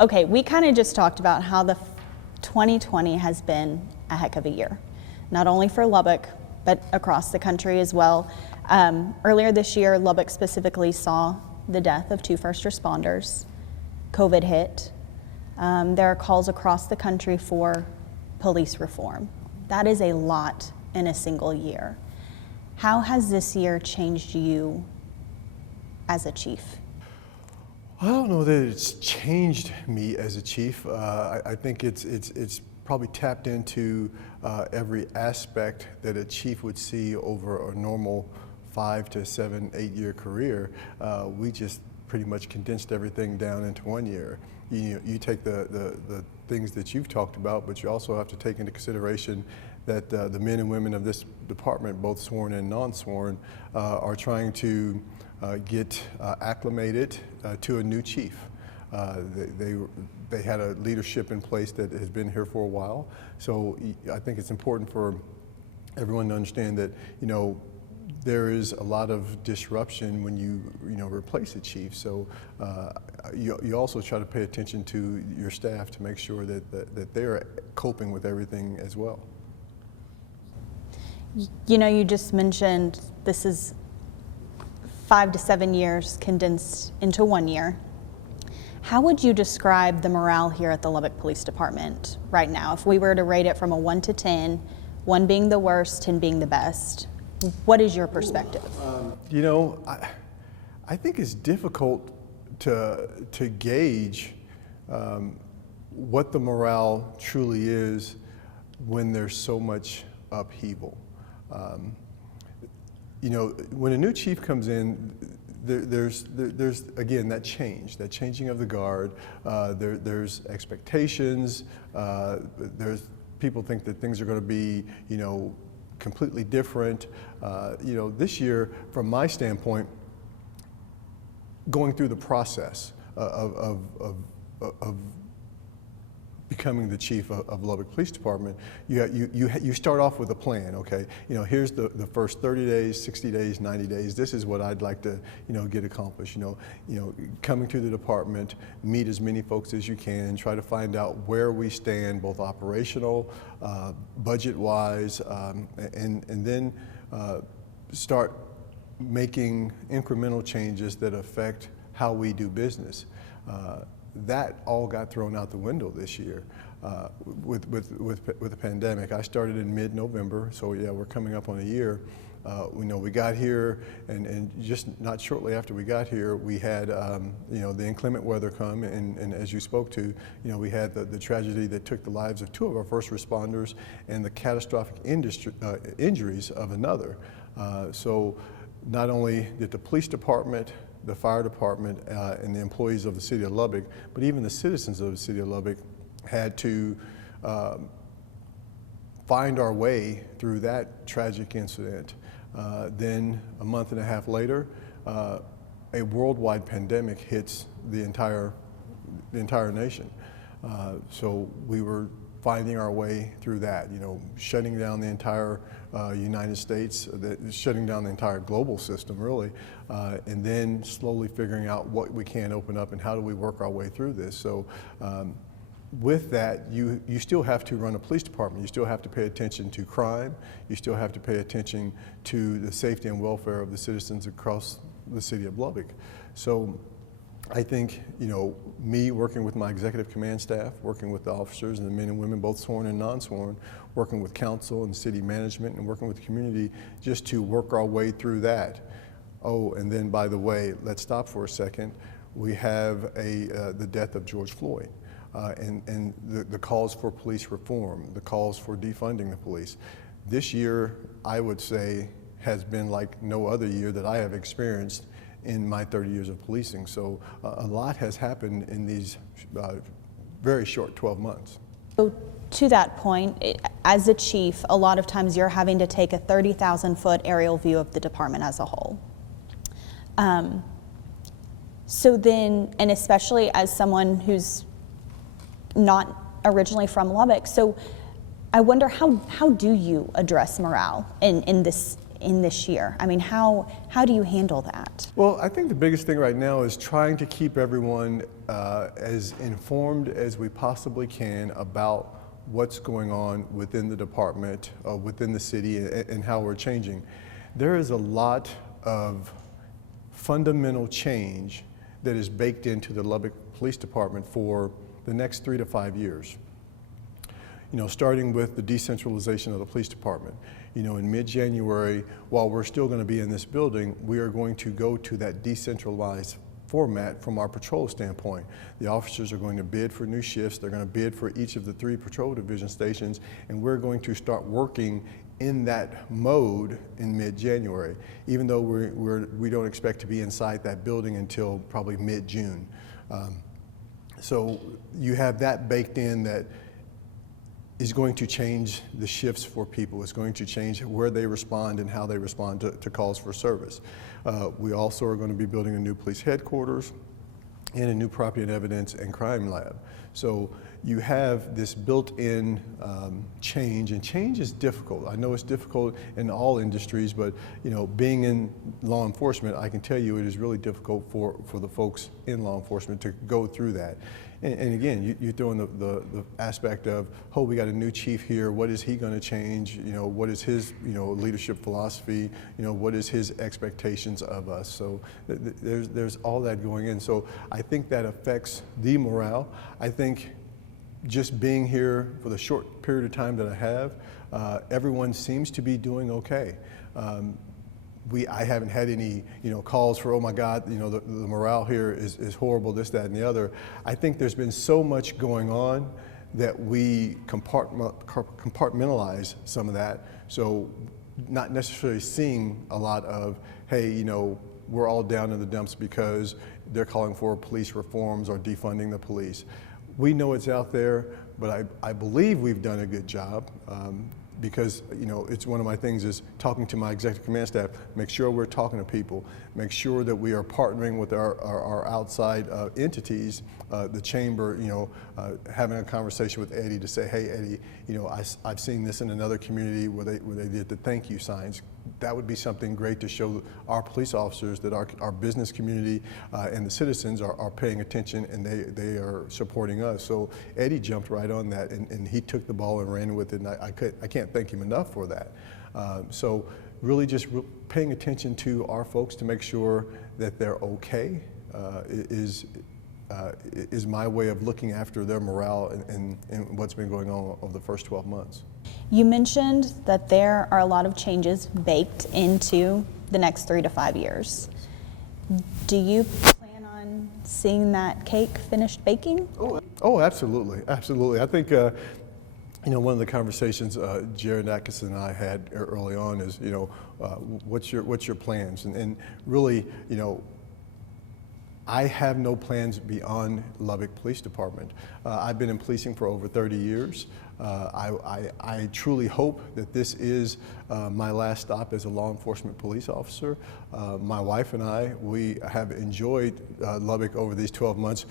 Okay, we kind of just talked about how the 2020 has been a heck of a year, not only for Lubbock, but across the country as well. Earlier this year, Lubbock specifically saw the death of 2 first responders. COVID hit. There are calls across the country for police reform. That is a lot in a single year. How has this year changed you as a chief? I don't know that it's changed me as a chief. I think it's probably tapped into every aspect that a chief would see over a normal 5 to 7, 8 year career. We just pretty much condensed everything down into 1 year. You take the things that you've talked about, but you also have to take into consideration that the men and women of this department, both sworn and non-sworn, are trying to get acclimated to a new chief. They had a leadership in place that has been here for a while. So I think it's important for everyone to understand that, there is a lot of disruption when you replace a chief. So you also try to pay attention to your staff to make sure that they're coping with everything as well. You just mentioned this is 5 to 7 years condensed into 1 year. How would you describe the morale here at the Lubbock Police Department right now? If we were to rate it from a 1 to 10, 1 being the worst, 10 being the best, what is your perspective? I think it's difficult to gauge what the morale truly is when there's so much upheaval. When a new chief comes in, there's again that changing of the guard. There's expectations. There's people think that things are going to be completely different. This year, from my standpoint, going through the process of becoming the chief of Lubbock Police Department, you start off with a plan. Okay, here's the first 30 days, 60 days, 90 days. This is what I'd like to get accomplished. Coming to the department, meet as many folks as you can, try to find out where we stand, both operational, budget-wise, and then start making incremental changes that affect how we do business. That all got thrown out the window this year with the pandemic. I started in mid-November, so yeah, we're coming up on a year. We got here, and just not shortly after we got here, we had the inclement weather come, and as you spoke to, we had the tragedy that took the lives of 2 of our first responders and the catastrophic injuries of another. So not only did the police department, the fire department, and the employees of the city of Lubbock, but even the citizens of the city of Lubbock had to find our way through that tragic incident. Then a month and a half later, a worldwide pandemic hits the entire nation. So we were finding our way through that, shutting down the entire United States, shutting down the entire global system, really, and then slowly figuring out what we can open up and how do we work our way through this. So with that, you still have to run a police department. You still have to pay attention to crime. You still have to pay attention to the safety and welfare of the citizens across the city of Lubbock. So I think, me working with my executive command staff, working with the officers and the men and women, both sworn and non-sworn, working with council and city management and working with the community just to work our way through that. Oh, and then by the way, let's stop for a second. We have the death of George Floyd and the calls for police reform, the calls for defunding the police. This year, I would say, has been like no other year that I have experienced in my 30 years of policing. So a lot has happened in these very short 12 months. So to that point, as a chief, a lot of times you're having to take a 30,000-foot aerial view of the department as a whole. So then, and especially as someone who's not originally from Lubbock, so I wonder how do you address morale in this year? I mean, how do you handle that? Well, I think the biggest thing right now is trying to keep everyone as informed as we possibly can about what's going on within the department, within the city, and how we're changing. There is a lot of fundamental change that is baked into the Lubbock Police Department for the next 3 to 5 years. Starting with the decentralization of the police department. In mid-January, while we're still going to be in this building, we are going to go to that decentralized format from our patrol standpoint. The officers are going to bid for new shifts. They're going to bid for each of the 3 patrol division stations, and we're going to start working in that mode in mid-January, even though we don't expect to be inside that building until probably mid-June. So you have that baked in that is going to change the shifts for people. It's going to change where they respond and how they respond to calls for service. We also are going to be building a new police headquarters and a new property and evidence and crime lab. So you have this built-in change, and change is difficult. I know it's difficult in all industries, but being in law enforcement, I can tell you it is really difficult for the folks in law enforcement to go through that. And again, you throw in the aspect of, oh, we got a new chief here. What is he going to change? What is his leadership philosophy? What is his expectations of us? So there's all that going in. So I think that affects the morale. I think just being here for the short period of time that I have, everyone seems to be doing okay. I haven't had any, calls for, oh my God, the morale here is horrible, this, that, and the other. I think there's been so much going on that we compartmentalize some of that. So not necessarily seeing a lot of, hey, we're all down in the dumps because they're calling for police reforms or defunding the police. We know it's out there, but I believe we've done a good job. Because it's one of my things is talking to my executive command staff, make sure we're talking to people, make sure that we are partnering with our outside entities, the chamber, having a conversation with Eddie to say, hey Eddie, I've seen this in another community where they did the thank you signs. That would be something great to show our police officers that our business community and the citizens are paying attention, and they are supporting us. So Eddie jumped right on that, and he took the ball and ran with it, and I can't thank him enough for that. So really just paying attention to our folks to make sure that they're okay is my way of looking after their morale and what's been going on over the first 12 months. You mentioned that there are a lot of changes baked into the next 3 to 5 years. Do you plan on seeing that cake finished baking? Oh, absolutely, absolutely. I think one of the conversations Jared Atkinson and I had early on is what's your plans, and really I have no plans beyond Lubbock Police Department. I've been in policing for over 30 years. I truly hope that this is my last stop as a law enforcement police officer. My wife and I, we have enjoyed Lubbock over these 12 months.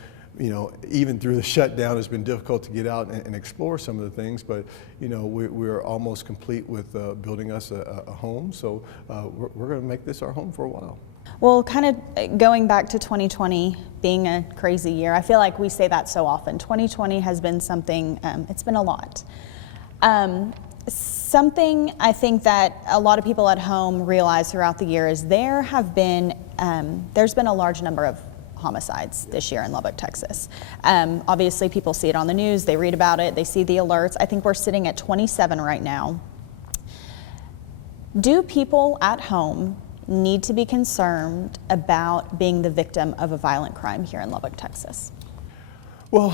Even through the shutdown, it's been difficult to get out and explore some of the things, but we're almost complete with building us a home. So we're going to make this our home for a while. Well, kind of going back to 2020 being a crazy year, I feel like we say that so often. 2020 has been something, it's been a lot. Something I think that a lot of people at home realize throughout the year is there's been a large number of homicides this year in Lubbock, Texas. Obviously people see it on the news, they read about it, they see the alerts. I think we're sitting at 27 right now. Do people at home need to be concerned about being the victim of a violent crime here in Lubbock, Texas? Well,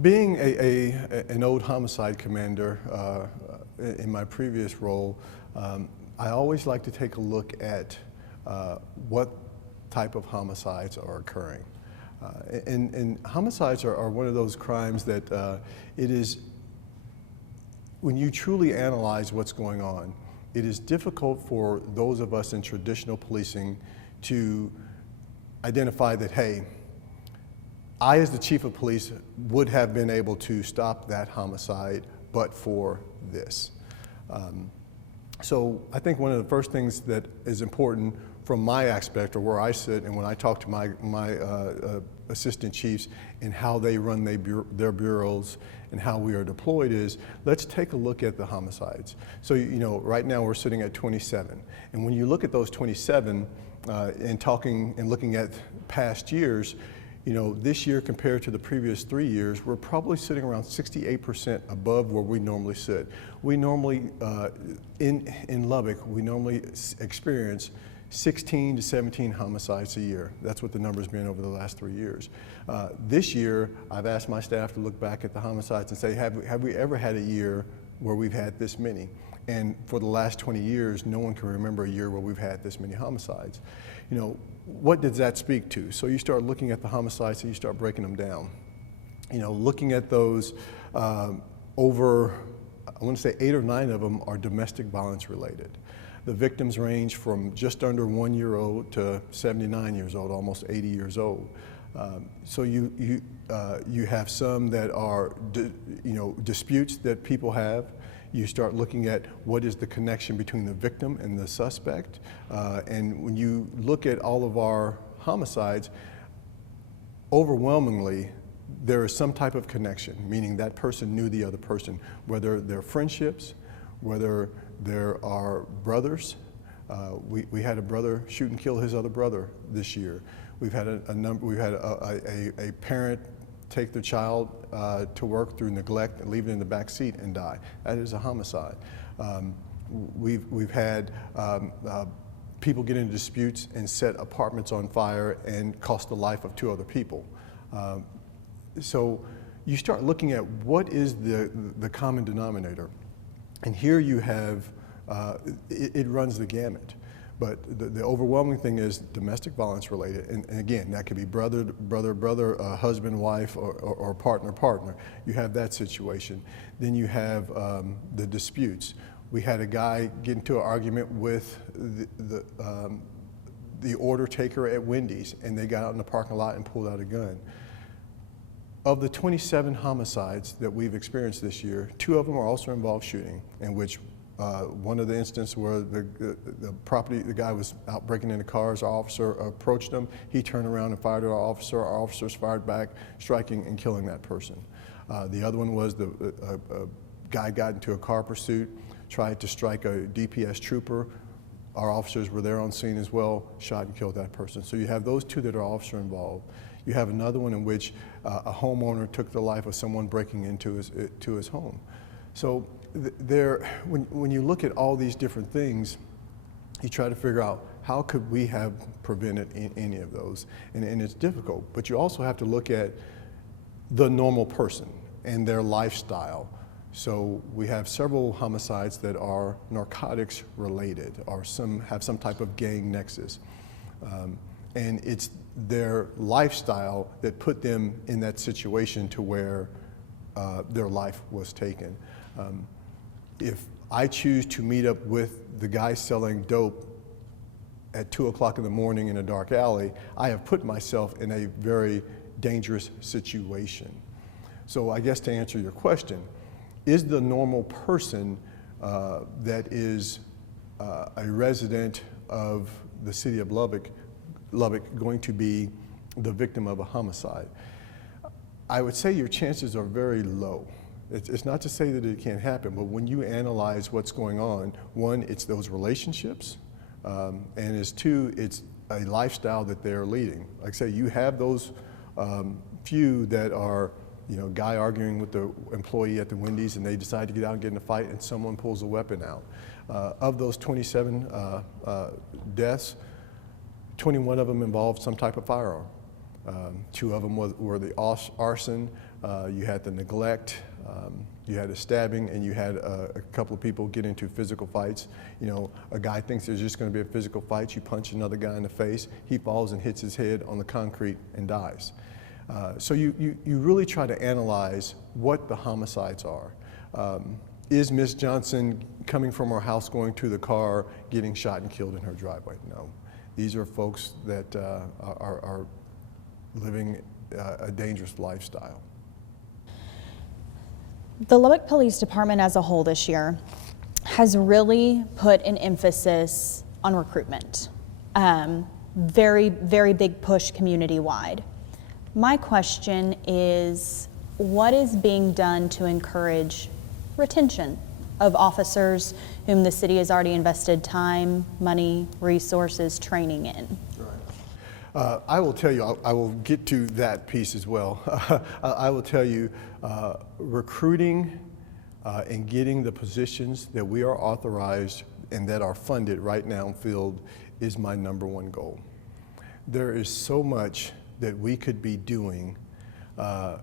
being an old homicide commander in my previous role, I always like to take a look at what type of homicides are occurring. And homicides are one of those crimes that it is, when you truly analyze what's going on, it is difficult for those of us in traditional policing to identify that, hey, I as the chief of police would have been able to stop that homicide but for this. So I think one of the first things that is important from my aspect, or where I sit, and when I talk to my assistant chiefs and how they run their bureaus and how we are deployed is, let's take a look at the homicides. So, you know, right now we're sitting at 27. And when you look at those 27 and talking and looking at past years, you know, this year compared to the previous 3 years, we're probably sitting around 68% above where we normally sit. We normally, in Lubbock, we normally experience 16 to 17 homicides a year. That's what the number's been over the last 3 years. This year, I've asked my staff to look back at the homicides and say, have we ever had a year where we've had this many? And for the last 20 years, no one can remember a year where we've had this many homicides. You know, what does that speak to? So you start looking at the homicides and you start breaking them down. You know, looking at those over, I want to say 8 or 9 of them are domestic violence related. The victims range from just under 1 year old to 79 years old, almost 80 years old. So you have some that are, disputes that people have. You start looking at what is the connection between the victim and the suspect. And when you look at all of our homicides, overwhelmingly, there is some type of connection, meaning that person knew the other person, whether they're friendships, whether there are brothers. We had a brother shoot and kill his other brother this year. We've had a parent take their child to work through neglect and leave it in the back seat and die. That is a homicide. We've had people get into disputes and set apartments on fire and cost the life of 2 other people. So you start looking at what is the common denominator. And here you have, it runs the gamut. But the overwhelming thing is domestic violence related. And again, that could be brother, husband, wife, or partner. You have that situation. Then you have the disputes. We had a guy get into an argument with the order taker at Wendy's, and they got out in the parking lot and pulled out a gun. Of the 27 homicides that we've experienced this year, 2 of them are also involved shooting, in which one of the instances where the guy was out breaking into cars, our officer approached him, he turned around and fired at our officers fired back, striking and killing that person. The other one was a guy got into a car pursuit, tried to strike a DPS trooper. Our officers were there on scene as well, shot and killed that person. So you have those 2 that are officer involved. You have another one in which a homeowner took the life of someone breaking into his home. So when you look at all these different things, you try to figure out how could we have prevented any of those, and it's difficult. But you also have to look at the normal person and their lifestyle. So we have several homicides that are narcotics related or have some type of gang nexus. And it's their lifestyle that put them in that situation to where their life was taken. If I choose to meet up with the guy selling dope at 2 o'clock in the morning in a dark alley, I have put myself in a very dangerous situation. So I guess to answer your question, is the normal person that is a resident of the city of Lubbock going to be the victim of a homicide? I would say your chances are very low. It's not to say that it can't happen, but when you analyze what's going on, 1, it's those relationships, and it's 2, it's a lifestyle that they're leading. Like I say, you have those few that are, guy arguing with the employee at the Wendy's and they decide to get out and get in a fight and someone pulls a weapon out. Of those 27 deaths, 21 of them involved some type of firearm. 2 of them were the arson, you had the neglect, you had a stabbing, and you had a couple of people get into physical fights. A guy thinks there's just going to be a physical fight, you punch another guy in the face, he falls and hits his head on the concrete and dies. So you really try to analyze what the homicides are. Is Miss Johnson coming from her house going to the car, getting shot and killed in her driveway? No. These are folks that are living a dangerous lifestyle. The Lubbock Police Department as a whole this year has really put an emphasis on recruitment. Very, very big push community-wide. My question is, what is being done to encourage retention of officers whom the city has already invested time, money, resources, training in? I will tell you, I will get to that piece as well. I will tell you, recruiting and getting the positions that we are authorized and that are funded right now in field is my #1 goal. There is so much that we could be doing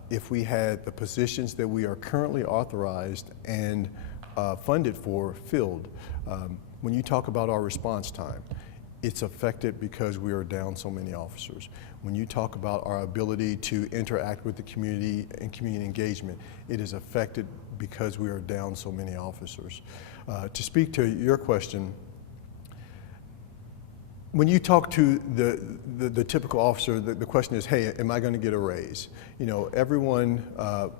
if we had the positions that we are currently authorized and funded for filled. When you talk about our response time, it's affected because we are down so many officers. When you talk about our ability to interact with the community and community engagement, it is affected because we are down so many officers. To speak to your question, when you talk to the typical officer, the question is, hey, am I going to get a raise? You know, everyone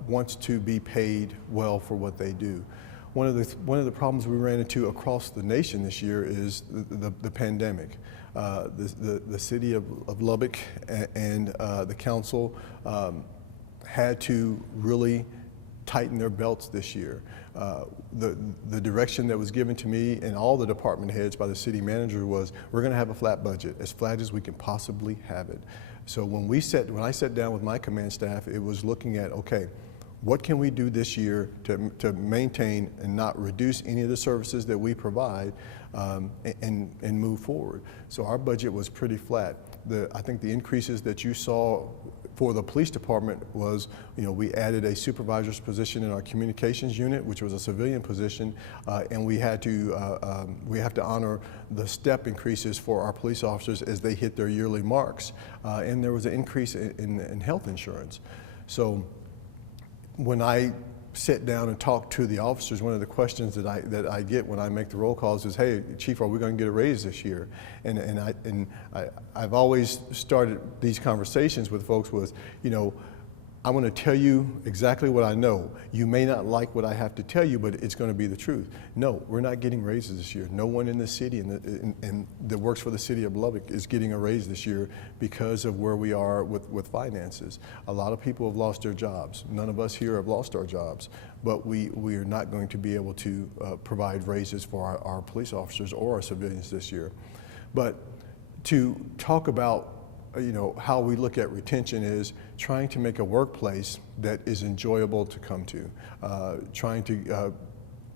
wants to be paid well for what they do. One of the problems we ran into across the nation this year is the pandemic. The city of Lubbock and the council had to really tighten their belts this year. The direction that was given to me and all the department heads by the city manager was, we're going to have a flat budget, as flat as we can possibly have it. So when I sat down with my command staff, it was looking at, okay, what can we do this year to maintain and not reduce any of the services that we provide and move forward? So our budget was pretty flat. I think the increases that you saw for the police department was, you know, we added a supervisor's position in our communications unit, which was a civilian position, and we have to honor the step increases for our police officers as they hit their yearly marks. And there was an increase in health insurance. So when I sit down and talk to the officers, one of the questions that I get when I make the roll calls is, hey, Chief, are we going to get a raise this year? And I've always started these conversations with folks with, you know, I want to tell you exactly what I know. You may not like what I have to tell you, but it's going to be the truth. No, we're not getting raises this year. No one in the city and that works for the city of Lubbock is getting a raise this year because of where we are with finances. A lot of people have lost their jobs. None of us here have lost our jobs, but we are not going to be able to provide raises for our police officers or our civilians this year. But to talk about, you know, how we look at retention is trying to make a workplace that is enjoyable to come to, trying to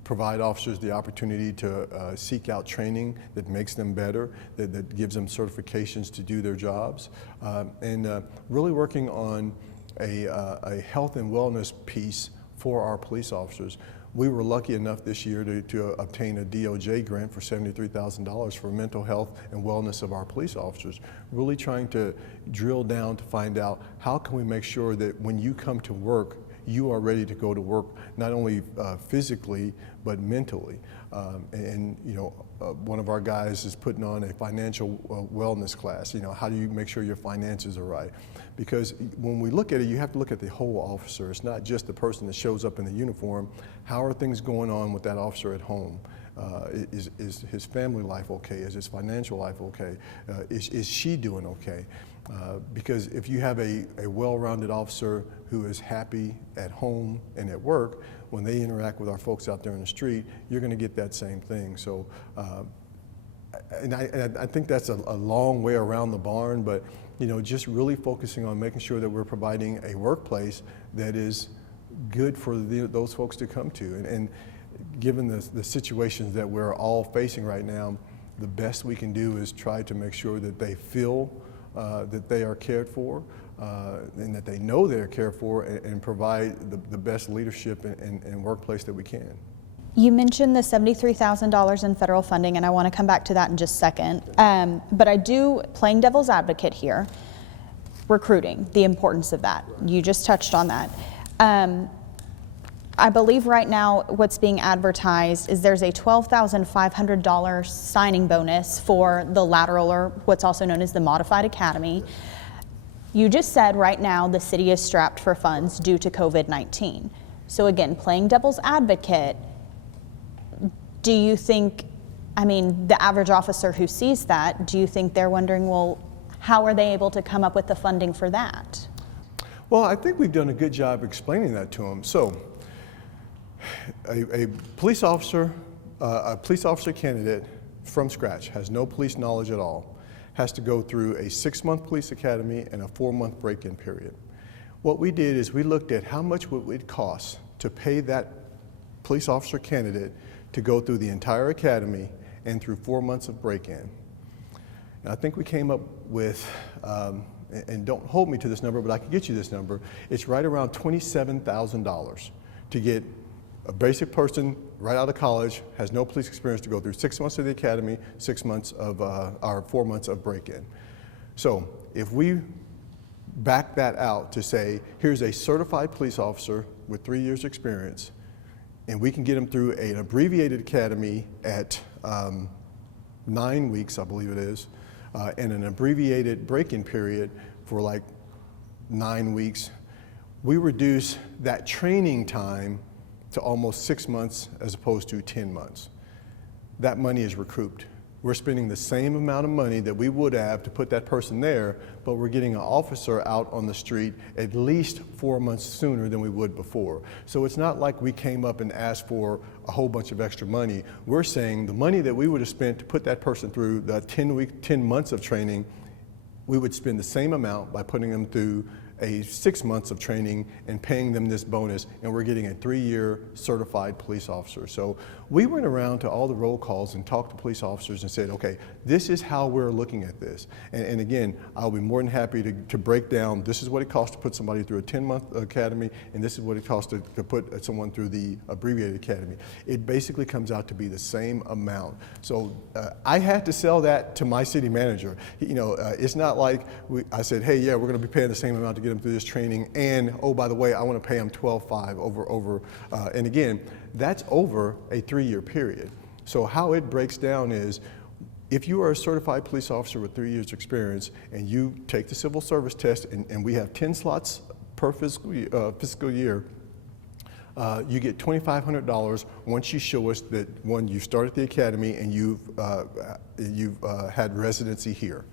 provide officers the opportunity to seek out training that makes them better, that gives them certifications to do their jobs, and really working on a health and wellness piece for our police officers. We were lucky enough this year to obtain a DOJ grant for $73,000 for mental health and wellness of our police officers, really trying to drill down to find out how can we make sure that when you come to work, you are ready to go to work, not only physically, but mentally. And you know, one of our guys is putting on a financial wellness class. You know, how do you make sure your finances are right? Because when we look at it, you have to look at the whole officer. It's not just the person that shows up in the uniform. How are things going on with that officer at home? Is his family life okay? Is his financial life okay? Is she doing okay? Because if you have a well-rounded officer who is happy at home and at work, when they interact with our folks out there in the street, you're going to get that same thing. So, and I think that's a long way around the barn, but you know, just really focusing on making sure that we're providing a workplace that is good for those folks to come to. And given the situations that we're all facing right now, the best we can do is try to make sure that they feel that they are cared for, and that they know they're cared for, and provide the best leadership and workplace that we can. You mentioned the $73,000 in federal funding, and I want to come back to that in just a second. But I do, playing devil's advocate here, recruiting, the importance of that. You just touched on that. I believe right now what's being advertised is there's a $12,500 signing bonus for the lateral, or what's also known as the modified academy. You just said right now the city is strapped for funds due to COVID-19. So again, playing devil's advocate, do you think, I mean, the average officer who sees that, do you think they're wondering, well, how are they able to come up with the funding for that? Well, I think we've done a good job explaining that to them. So, a police officer candidate from scratch, has no police knowledge at all, has to go through a 6-month police academy and a 4-month break-in period. What we did is we looked at how much would it cost to pay that police officer candidate to go through the entire academy and through 4 months of break-in. And I think we came up with, and don't hold me to this number, but I can get you this number, it's right around $27,000 to get a basic person right out of college, has no police experience, to go through 6 months of the academy, 6 months of, our 4 months of break-in. So if we back that out to say, here's a certified police officer with 3 years experience, and we can get them through an abbreviated academy at 9 weeks, I believe it is, and an abbreviated break-in period for like 9 weeks, we reduce that training time to almost 6 months as opposed to 10 months. That money is recouped. We're spending the same amount of money that we would have to put that person there, but we're getting an officer out on the street at least 4 months sooner than we would before. So it's not like we came up and asked for a whole bunch of extra money. We're saying the money that we would have spent to put that person through the 10 months of training, we would spend the same amount by putting them through a 6 months of training and paying them this bonus, and we're getting a 3-year certified police officer. So we went around to all the roll calls and talked to police officers and said, okay, this is how we're looking at this. And again, I'll be more than happy to break down, this is what it costs to put somebody through a 10-month academy, and this is what it costs to put someone through the abbreviated academy. It basically comes out to be the same amount. So I had to sell that to my city manager. You know, it's not like I said, hey, yeah, we're gonna be paying the same amount to get them through this training, and oh, by the way, I want to pay them $12,500 over, and again, that's over a 3-year period. So how it breaks down is, if you are a certified police officer with 3 years experience and you take the civil service test, and we have 10 slots per fiscal year, you get $2,500 once you show us that, one, you started the academy and you've had residency here.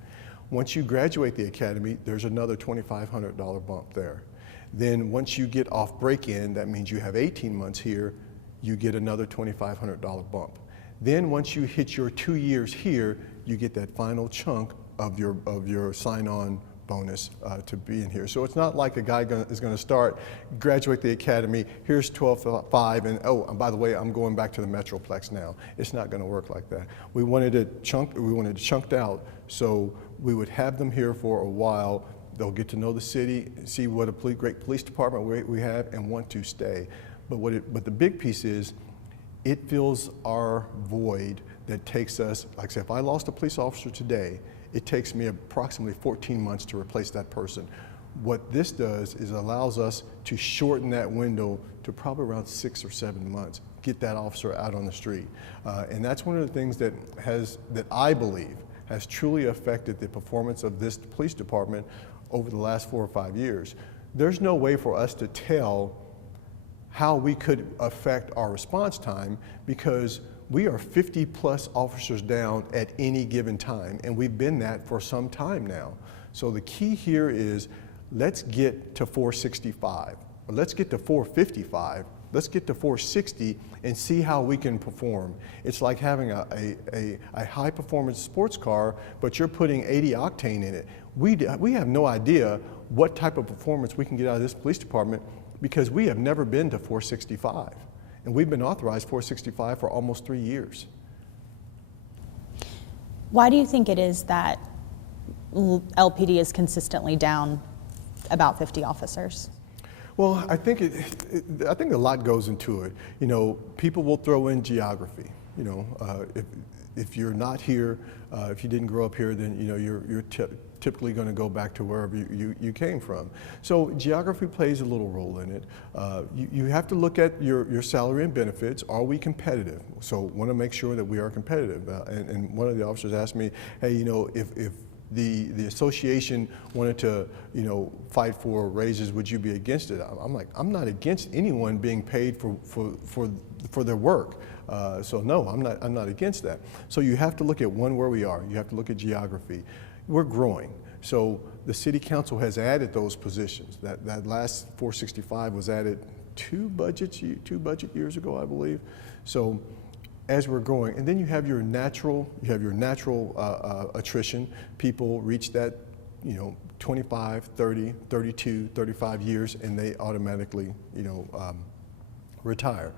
Once you graduate the academy, there's another $2,500 bump there. Then once you get off break-in, that means you have 18 months here, you get another $2,500 bump. Then once you hit your 2 years here, you get that final chunk of your sign-on bonus to be in here. So it's not like a guy is going to start, graduate the academy, here's $12,500, and oh, and by the way, I'm going back to the Metroplex now. It's not going to work like that. We wanted it chunked out, so we would have them here for a while. They'll get to know the city, see what a great police department we have, and want to stay. But the big piece is, it fills our void that takes us, like I said, if I lost a police officer today, it takes me approximately 14 months to replace that person. What this does is allows us to shorten that window to probably around 6 or 7 months, get that officer out on the street. And that's one of the things that I believe has truly affected the performance of this police department over the last 4 or 5 years. There's no way for us to tell how we could affect our response time, because we are 50 plus officers down at any given time, and we've been that for some time now. So the key here is, let's get to 465, or let's get to 455, let's get to 460 and see how we can perform. It's like having a high performance sports car, but you're putting 80 octane in it. We have no idea what type of performance we can get out of this police department, because we have never been to 465. And we've been authorized 465 for almost 3 years. Why do you think it is that LPD is consistently down about 50 officers? Well, I think I think a lot goes into it. You know, people will throw in geography. You know, if you're not here, if you didn't grow up here, then you know you're typically going to go back to wherever you came from. So geography plays a little role in it. You have to look at your salary and benefits. Are we competitive? So want to make sure that we are competitive. And one of the officers asked me, hey, you know, if the association wanted to, you know, fight for raises, would you be against it? I'm like, I'm not against anyone being paid for their work. So no, I'm not against that. So you have to look at, one, where we are. You have to look at geography. We're growing. So the city council has added those positions. That last 465 was added two budget years ago, I believe. So as we're growing, and then you have your natural attrition. People reach that, 25, 30, 32, 35 years, and they automatically, retire.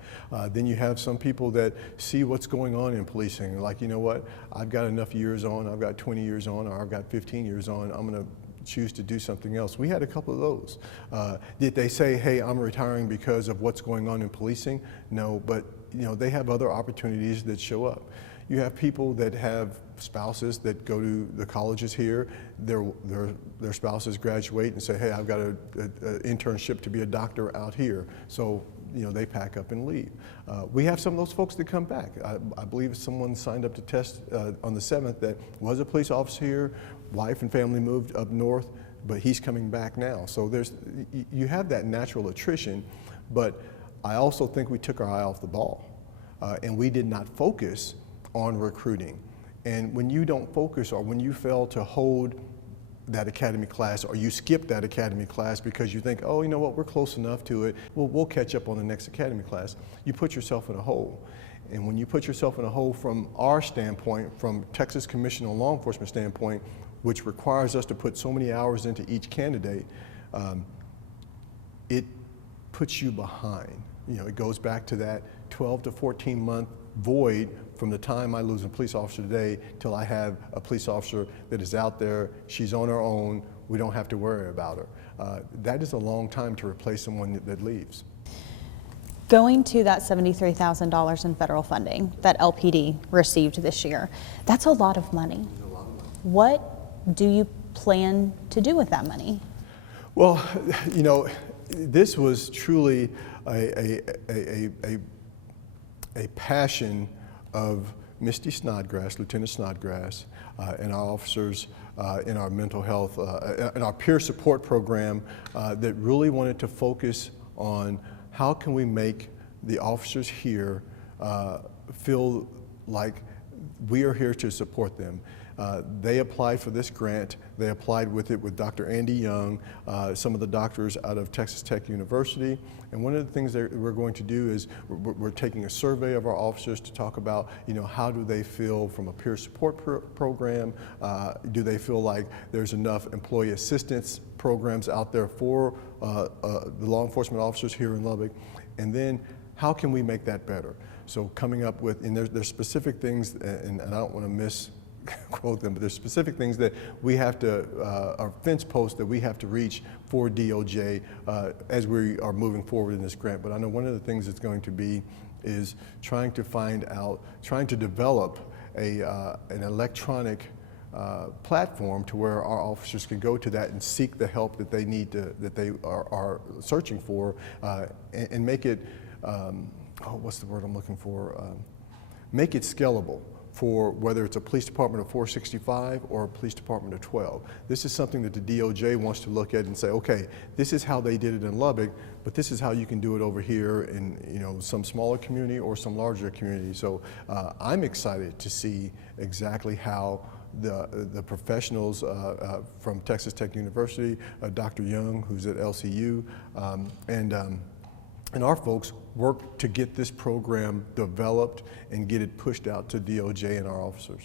Then you have some people that see what's going on in policing, like, you know what, I've got enough years on, I've got 20 years on, or I've got 15 years on, I'm going to choose to do something else. We had a couple of those. Did they say, hey, I'm retiring because of what's going on in policing? No, but they have other opportunities that show up. You have people that have spouses that go to the colleges here, their spouses graduate and say, hey, I've got an internship to be a doctor out here. So they pack up and leave. We have some of those folks that come back. I believe someone signed up to test on the 7th that was a police officer here, wife and family moved up north, but he's coming back now. So you have that natural attrition, but I also think we took our eye off the ball and we did not focus on recruiting. And when you don't focus, or when you fail to hold that academy class, or you skip that academy class because you think, oh, you know what, we're close enough to it, we'll catch up on the next academy class, you put yourself in a hole. And when you put yourself in a hole from our standpoint, from Texas Commission on Law Enforcement standpoint, which requires us to put so many hours into each candidate, it puts you behind. It goes back to that 12 to 14 month void from the time I lose a police officer today till I have a police officer that is out there, she's on her own, we don't have to worry about her. That is a long time to replace someone that leaves. Going to that $73,000 in federal funding that LPD received this year, that's a lot of money. What do you plan to do with that money? Well, this was truly a passion of Misty Snodgrass, Lieutenant Snodgrass, and our officers in our mental health, in our peer support program that really wanted to focus on how can we make the officers here feel like we are here to support them. They applied for this grant. They applied with it with Dr. Andy Young, some of the doctors out of Texas Tech University. And one of the things that we're going to do is we're taking a survey of our officers to talk about, how do they feel from a peer support program? Do they feel like there's enough employee assistance programs out there for the law enforcement officers here in Lubbock? And then how can we make that better? So coming up with, and there's specific things, and I don't want to misquote them, but there's specific things that we have to, our fence posts that we have to reach for DOJ as we are moving forward in this grant. But I know one of the things it's going to be is trying to develop an electronic platform to where our officers can go to that and seek the help that they need that they are searching for, and make it, what's the word I'm looking for? Make it scalable for whether it's a police department of 465 or a police department of 12. This is something that the DOJ wants to look at and say, okay, this is how they did it in Lubbock, but this is how you can do it over here in some smaller community or some larger community. So I'm excited to see exactly how the professionals from Texas Tech University, Dr. Young, who's at LCU, and our folks work to get this program developed and get it pushed out to DOJ and our officers.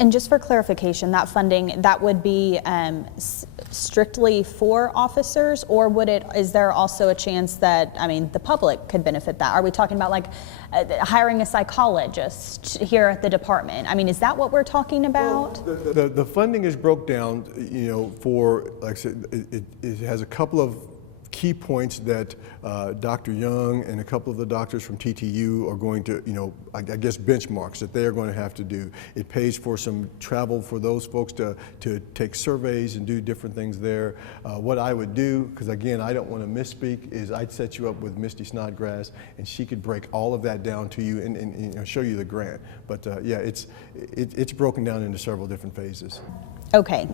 And just for clarification, that funding, that would be strictly for officers, or is there also a chance that, the public could benefit that? Are we talking about like hiring a psychologist here at the department? Is that what we're talking about? Well, the funding is broke down, for, like I said, it has a couple of key points that Dr. Young and a couple of the doctors from TTU are going to, I guess benchmarks that they are going to have to do. It pays for some travel for those folks to take surveys and do different things there. What I would do, because again, I don't want to misspeak, is I'd set you up with Misty Snodgrass and she could break all of that down to you and show you the grant. But yeah, it's broken down into several different phases. Okay.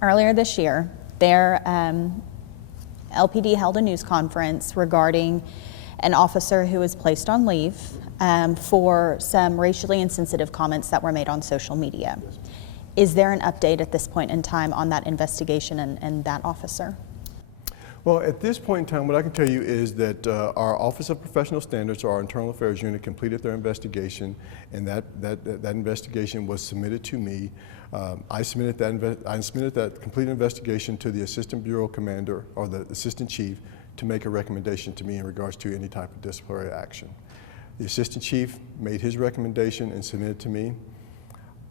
Earlier this year, LPD held a news conference regarding an officer who was placed on leave for some racially insensitive comments that were made on social media. Is there an update at this point in time on that investigation and that officer? Well, at this point in time, what I can tell you is that our Office of Professional Standards, or our Internal Affairs Unit, completed their investigation, and that investigation was submitted to me. I submitted that complete investigation to the Assistant Bureau Commander, or the Assistant Chief, to make a recommendation to me in regards to any type of disciplinary action. The Assistant Chief made his recommendation and submitted it to me.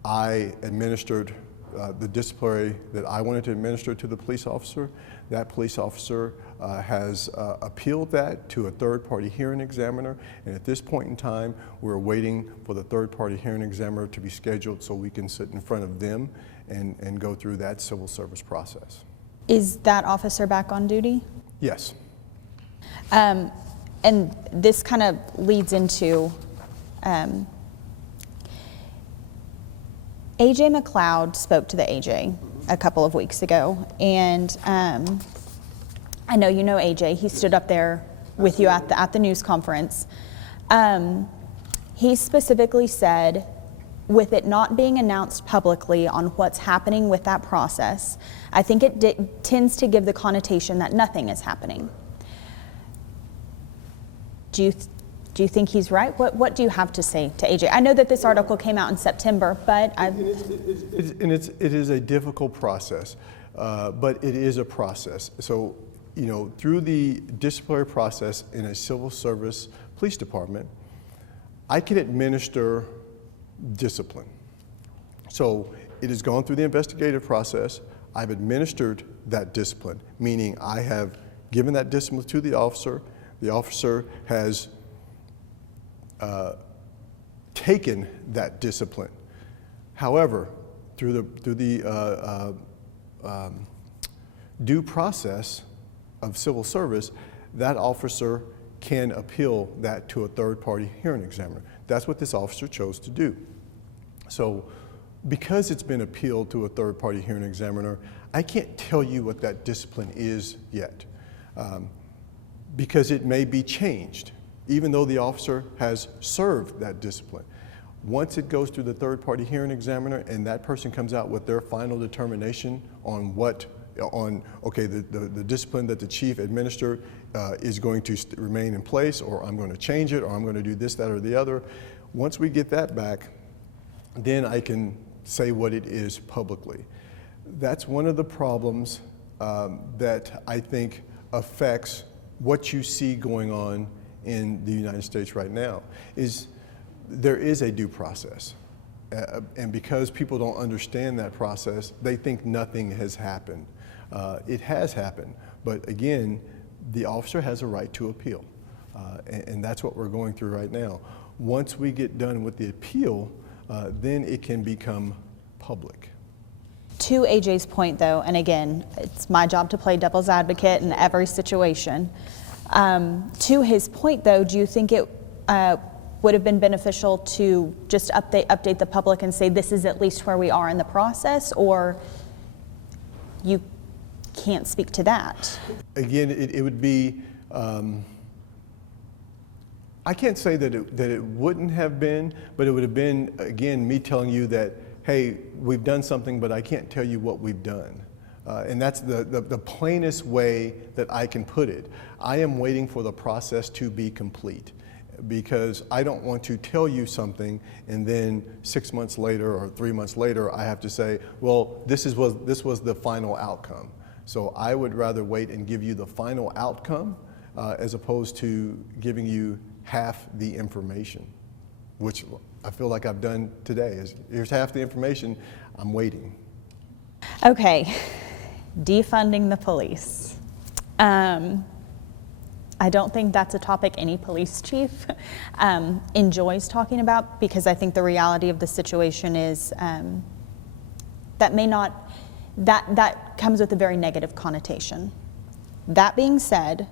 I administered the disciplinary that I wanted to administer to the police officer. That police officer has appealed that to a third-party hearing examiner, and at this point in time, we're waiting for the third-party hearing examiner to be scheduled so we can sit in front of them and go through that civil service process. Is that officer back on duty? Yes. And this kind of leads into AJ McLeod spoke to the AJ a couple of weeks ago, and I know you know AJ. He stood up there with you at the news conference. He specifically said, with it not being announced publicly on what's happening with that process, I think it tends to give the connotation that nothing is happening. Do you think he's right? What do you have to say to AJ? I know that this article came out in September, but it is a difficult process, but it is a process. So, you know, through the disciplinary process in a civil service police department, I can administer discipline. So it has gone through the investigative process. I've administered that discipline, meaning I have given that discipline to the officer. The officer has taken that discipline. However, through the due process of civil service, that officer can appeal that to a third-party hearing examiner. That's what this officer chose to do. So because it's been appealed to a third-party hearing examiner, I can't tell you what that discipline is yet, because it may be changed, even though the officer has served that discipline. Once it goes through the third-party hearing examiner and that person comes out with their final determination on the discipline that the chief administered is going to remain in place, or I'm going to change it, or I'm going to do this, that, or the other. Once we get that back, then I can say what it is publicly. That's one of the problems that I think affects what you see going on in the United States right now. Is there is a due process. And because people don't understand that process, they think nothing has happened. It has happened, but again, the officer has a right to appeal. And that's what we're going through right now. Once we get done with the appeal, then it can become public. To AJ's point though, and again, it's my job to play devil's advocate in every situation. To his point though, do you think it would have been beneficial to just update the public and say this is at least where we are in the process, or you can't speak to that? Again, it would be, I can't say that it wouldn't have been, but it would have been, again, me telling you that, hey, we've done something, but I can't tell you what we've done. And that's the plainest way that I can put it. I am waiting for the process to be complete, because I don't want to tell you something and then 6 months later or 3 months later I have to say, well, this was the final outcome. So I would rather wait and give you the final outcome as opposed to giving you half the information, which I feel like I've done today. Here's half the information, I'm waiting. Okay, defunding the police. I don't think that's a topic any police chief enjoys talking about, because I think the reality of the situation is that comes with a very negative connotation. That being said,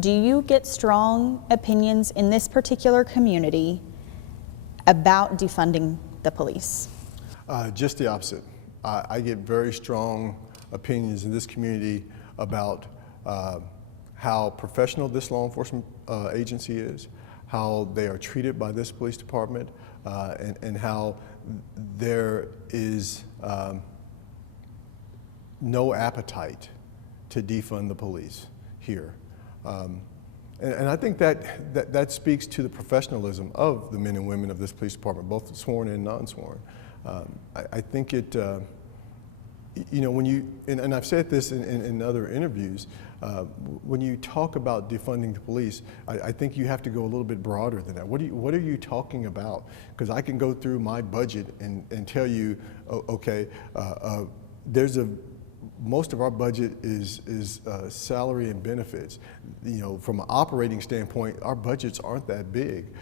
do you get strong opinions in this particular community about defunding the police? Just the opposite. I get very strong opinions in this community about how professional this law enforcement agency is, how they are treated by this police department, and how there is no appetite to defund the police here. And I think that speaks to the professionalism of the men and women of this police department, both sworn and non-sworn. I think it, you know, when you, and I've said this in other interviews, when you talk about defunding the police, I think you have to go a little bit broader than that. What are you talking about? Because I can go through my budget and tell you, okay, most of our budget is salary and benefits. You know, from an operating standpoint, our budgets aren't that big.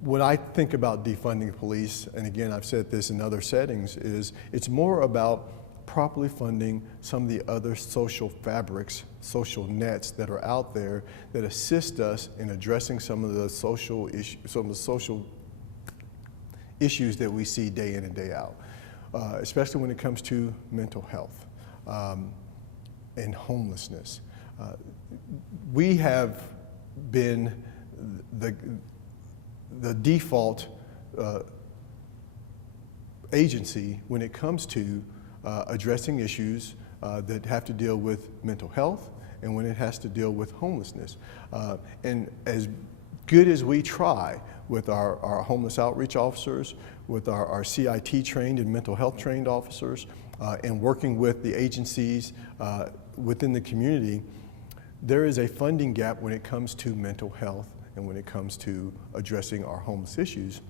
When I think about defunding police, and again, I've said this in other settings, is it's more about properly funding some of the other social fabrics, social nets that are out there that assist us in addressing some of the social issues that we see day in and day out. Especially when it comes to mental health and homelessness. We have been the default agency when it comes to addressing issues that have to deal with mental health and when it has to deal with homelessness. And as good as we try with our homeless outreach officers, with our CIT trained and mental health trained officers, and working with the agencies within the community, there is a funding gap when it comes to mental health and when it comes to addressing our homeless issues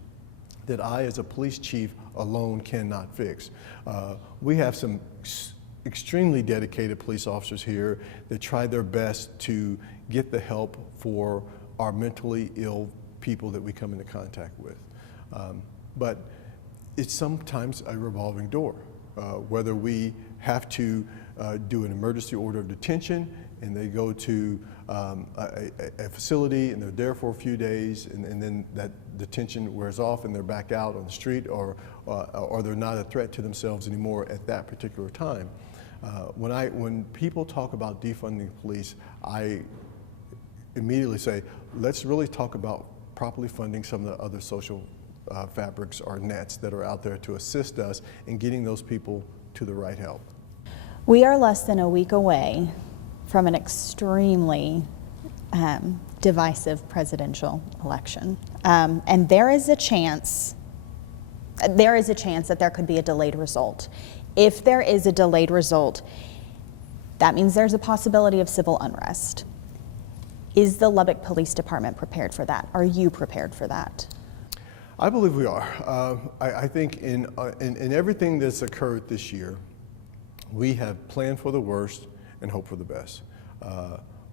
that I, as a police chief, alone cannot fix. We have some extremely dedicated police officers here that try their best to get the help for our mentally ill people that we come into contact with. But it's sometimes a revolving door. Whether we have to do an emergency order of detention and they go to a facility and they're there for a few days and then that detention wears off and they're back out on the street, or they're not a threat to themselves anymore at that particular time. When people talk about defunding police, I immediately say, let's really talk about properly funding some of the other social fabrics or nets that are out there to assist us in getting those people to the right help. We are less than a week away from an extremely divisive presidential election. And there is a chance that there could be a delayed result. If there is a delayed result, that means there's a possibility of civil unrest. Is the Lubbock Police Department prepared for that? Are you prepared for that? I believe we are. I think in everything that's occurred this year, we have planned for the worst and hope for the best.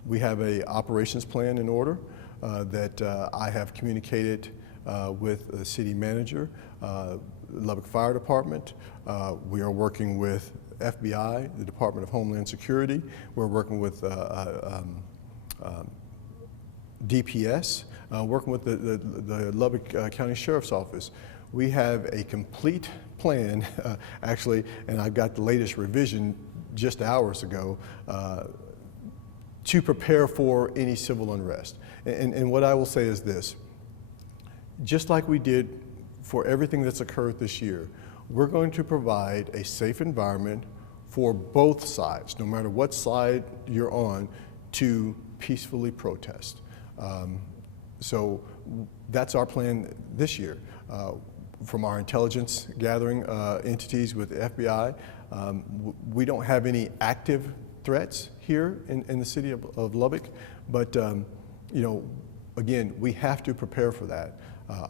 We have an operations plan in order that I have communicated with the city manager, Lubbock Fire Department. We are working with FBI, the Department of Homeland Security. We're working with DPS, working with the Lubbock County Sheriff's Office. We have a complete plan, actually, and I got the latest revision just hours ago, to prepare for any civil unrest. And what I will say is this: just like we did for everything that's occurred this year, we're going to provide a safe environment for both sides, no matter what side you're on, to peacefully protest. So that's our plan this year. From our intelligence gathering entities with the FBI, we don't have any active threats here in the city of Lubbock, but you know, again, we have to prepare for that.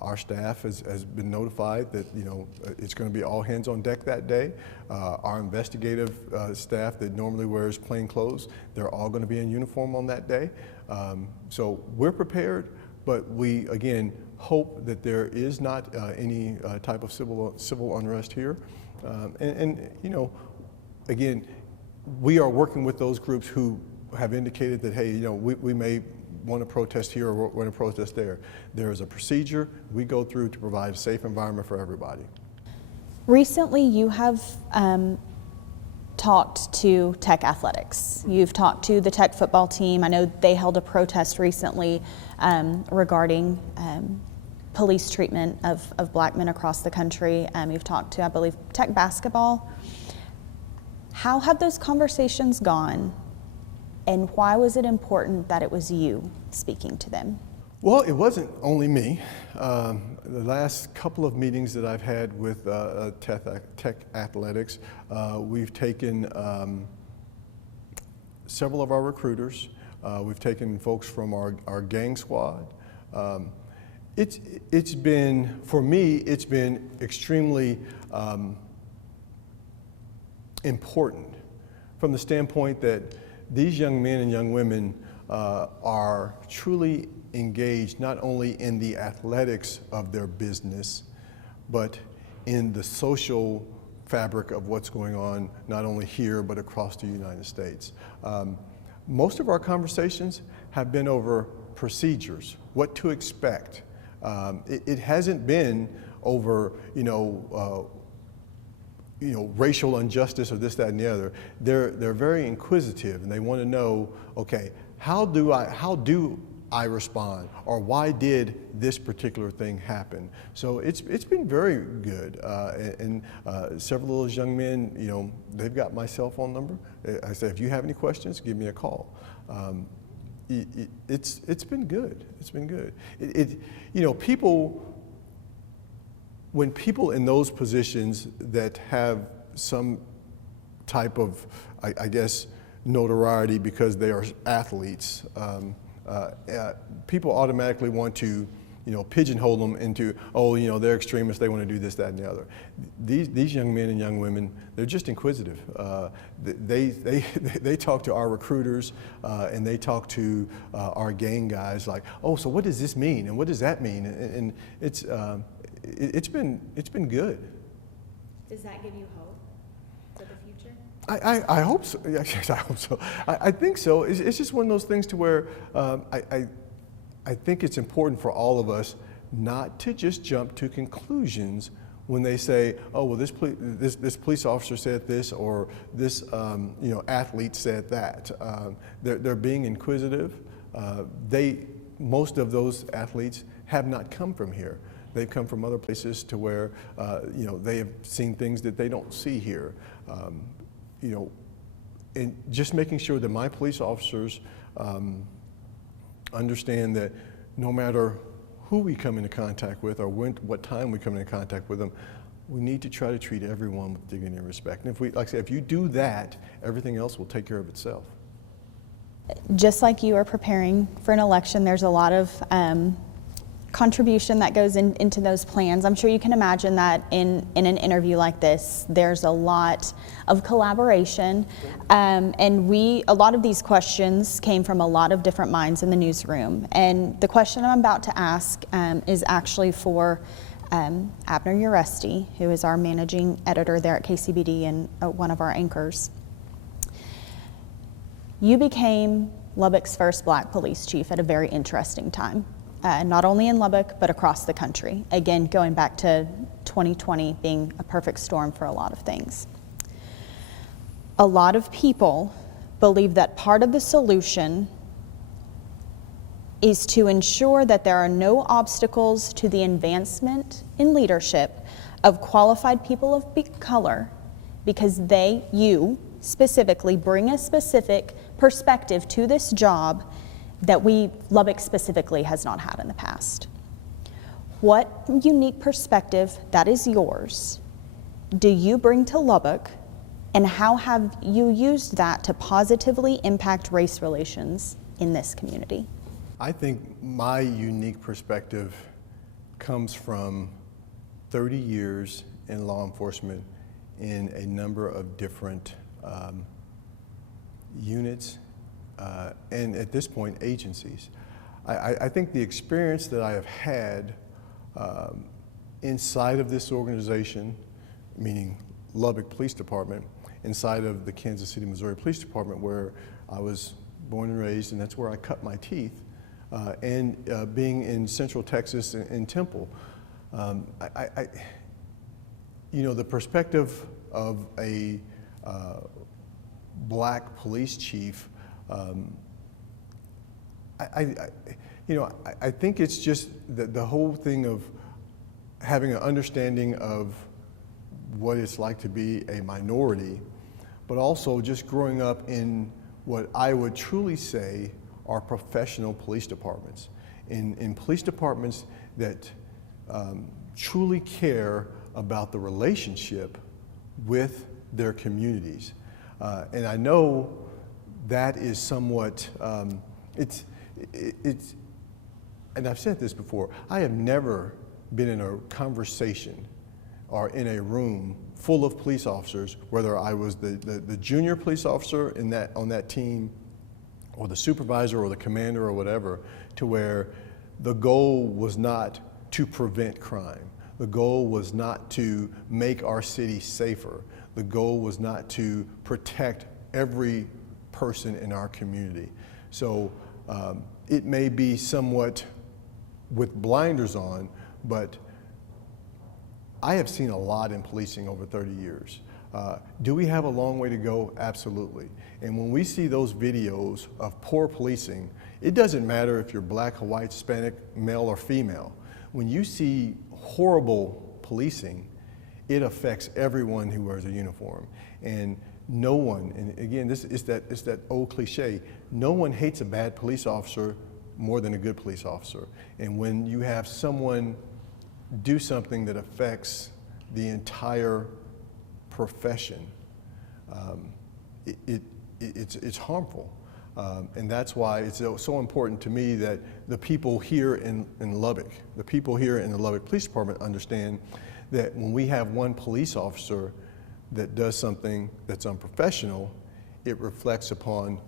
Our staff has been notified that, you know, it's going to be all hands on deck that day. Our investigative staff that normally wears plain clothes, they're all going to be in uniform on that day. So we're prepared, but we, again, hope that there is not any type of civil unrest here. And you know, again, we are working with those groups who have indicated that, hey, you know, we may want to protest here or want to protest there. There is a procedure we go through to provide a safe environment for everybody. Recently, you have talked to Tech Athletics. You've talked to the Tech football team. I know they held a protest recently regarding police treatment of black men across the country. You've talked to, I believe, Tech Basketball. How have those conversations gone, and why was it important that it was you speaking to them? Well, it wasn't only me. The last couple of meetings that I've had with Tech Athletics, we've taken several of our recruiters. We've taken folks from our gang squad. It's been, for me, it's been extremely important from the standpoint that these young men and young women are truly engaged not only in the athletics of their business, but in the social fabric of what's going on not only here but across the United States. Most of our conversations have been over procedures, what to expect. It hasn't been over, racial injustice or this, that, and the other. They're very inquisitive, and they want to know, okay, how do I respond, or why did this particular thing happen? So it's been very good, and several of those young men, they've got my cell phone number. I say, if you have any questions, give me a call. It's been good. It's been good. When people in those positions that have some type of, I guess, notoriety because they are athletes, people automatically want to, pigeonhole them into, they're extremists, they want to do this, that, and the other. These young men and young women, they're just inquisitive. They talk to our recruiters, and they talk to our gang guys like, oh, so what does this mean, and what does that mean? And it's been good. Does that give you hope for the future? I hope so. Yes, I hope so. I think so. It's just one of those things to where I think it's important for all of us not to just jump to conclusions when they say, oh, well, this police officer said this, or this athlete said that. They're being inquisitive. Most of those athletes have not come from here. They've come from other places to where they have seen things that they don't see here. And just making sure that my police officers understand that no matter who we come into contact with or what time we come into contact with them, we need to try to treat everyone with dignity and respect. And if you do that, everything else will take care of itself. Just like you are preparing for an election, there's a lot of contribution that goes into those plans. I'm sure you can imagine that in an interview like this, there's a lot of collaboration, and a lot of these questions came from a lot of different minds in the newsroom. And the question I'm about to ask is actually for Abner Uresti, who is our managing editor there at KCBD and one of our anchors. You became Lubbock's first black police chief at a very interesting time. Not only in Lubbock, but across the country. Again, going back to 2020 being a perfect storm for a lot of things. A lot of people believe that part of the solution is to ensure that there are no obstacles to the advancement in leadership of qualified people of color, because you specifically bring a specific perspective to this job that Lubbock specifically has not had in the past. What unique perspective that is yours do you bring to Lubbock, and how have you used that to positively impact race relations in this community? I think my unique perspective comes from 30 years in law enforcement in a number of different units, and at this point, agencies. I think the experience that I have had inside of this organization, meaning Lubbock Police Department, inside of the Kansas City, Missouri Police Department, where I was born and raised, and that's where I cut my teeth, and being in Central Texas in Temple. The perspective of a black police chief, You know, I think it's just the whole thing of having an understanding of what it's like to be a minority, but also just growing up in what I would truly say are professional police departments. In police departments that truly care about the relationship with their communities. And I know that is somewhat, it's, and I've said this before, I have never been in a conversation or in a room full of police officers, whether I was the junior police officer on that team, or the supervisor or the commander or whatever, to where the goal was not to prevent crime. The goal was not to make our city safer. The goal was not to protect every person in our community. So it may be somewhat with blinders on, but I have seen a lot in policing over 30 years. Do we have a long way to go? Absolutely. And when we see those videos of poor policing, it doesn't matter if you're black, white, Hispanic, male or female. When you see horrible policing, it affects everyone who wears a uniform. And no one, and again, it's that old cliche, no one hates a bad police officer more than a good police officer. And when you have someone do something that affects the entire profession, it's harmful. And that's why it's so important to me that the people here in Lubbock, the people here in the Lubbock Police Department understand that when we have one police officer that does something that's unprofessional, it reflects upon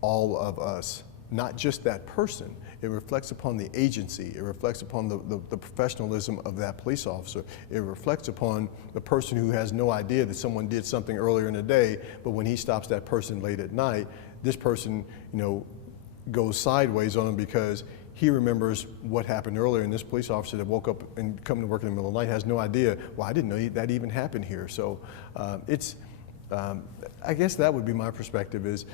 all of us, not just that person. It reflects upon the agency. It reflects upon the professionalism of that police officer. It reflects upon the person who has no idea that someone did something earlier in the day, but when he stops that person late at night, this person, you know, goes sideways on him because he remembers what happened earlier, and this police officer that woke up and come to work in the middle of the night has no idea, well, I didn't know that even happened here. So I guess that would be my perspective is,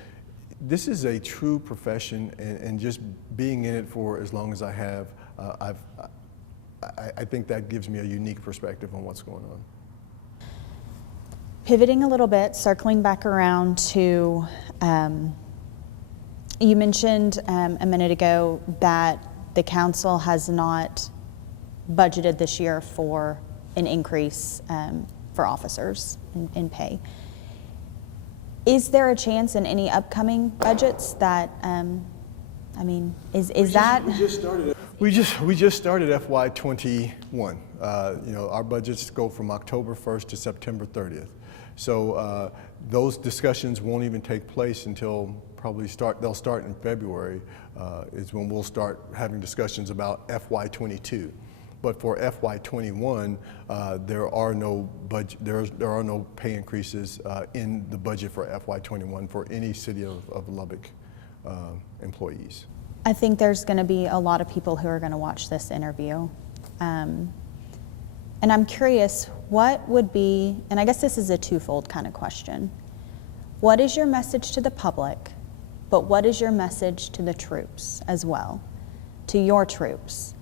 this is a true profession, and just being in it for as long as I have, I think that gives me a unique perspective on what's going on. Pivoting a little bit, circling back around to, you mentioned a minute ago that the council has not budgeted this year for an increase for officers in pay. Is there a chance in any upcoming budgets that, I mean, is that? We just started FY21. You know, our budgets go from October 1st to September 30th. So those discussions won't even take place until they'll start in February, is when we'll start having discussions about FY22. But for FY21, there are no pay increases in the budget for FY21 for any City of Lubbock employees. I think there's going to be a lot of people who are going to watch this interview. And I'm curious, what would be, and I guess this is a twofold kind of question. What is your message to the public, but what is your message to the troops as well, to your troops,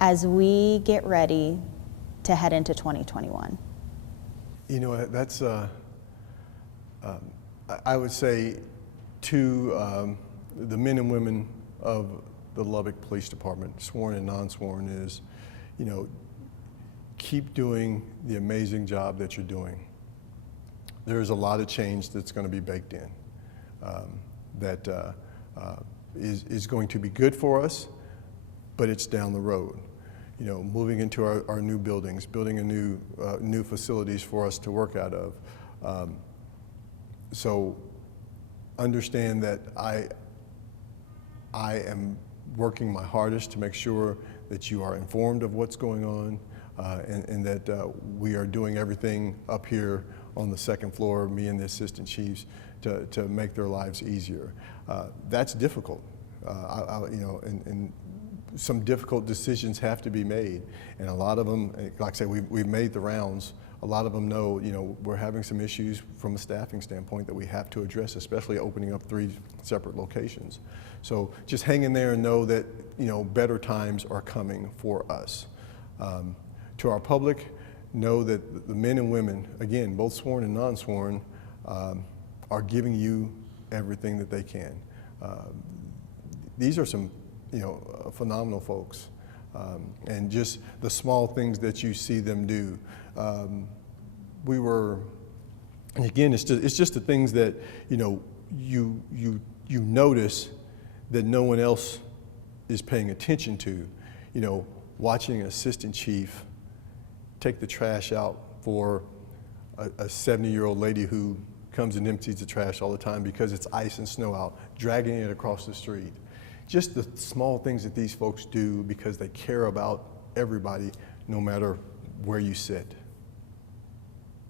as we get ready to head into 2021? You know, that's, I would say to the men and women of the Lubbock Police Department, sworn and non-sworn, is, you know, keep doing the amazing job that you're doing. There's a lot of change that's going to be baked in that is going to be good for us, but it's down the road. You know, moving into our new buildings, building a new facilities for us to work out of. So understand that I am working my hardest to make sure that you are informed of what's going on, and that we are doing everything up here on the second floor, me and the assistant chiefs, to make their lives easier. That's difficult, you know, and some difficult decisions have to be made, and a lot of them, like I say, we've made the rounds a lot of them know, you know, we're having some issues from a staffing standpoint that we have to address, especially opening up 3 separate locations. So just hang in there and know that, you know, better times are coming for us. To our public, know that the men and women, again, both sworn and non-sworn, are giving you everything that they can. These are some, you know, phenomenal folks. And just the small things that you see them do. And again, it's just the things that, you know, you notice that no one else is paying attention to. You know, watching an assistant chief take the trash out for a 70-year-old lady who comes and empties the trash all the time because it's ice and snow out, dragging it across the street. Just the small things that these folks do because they care about everybody, no matter where you sit.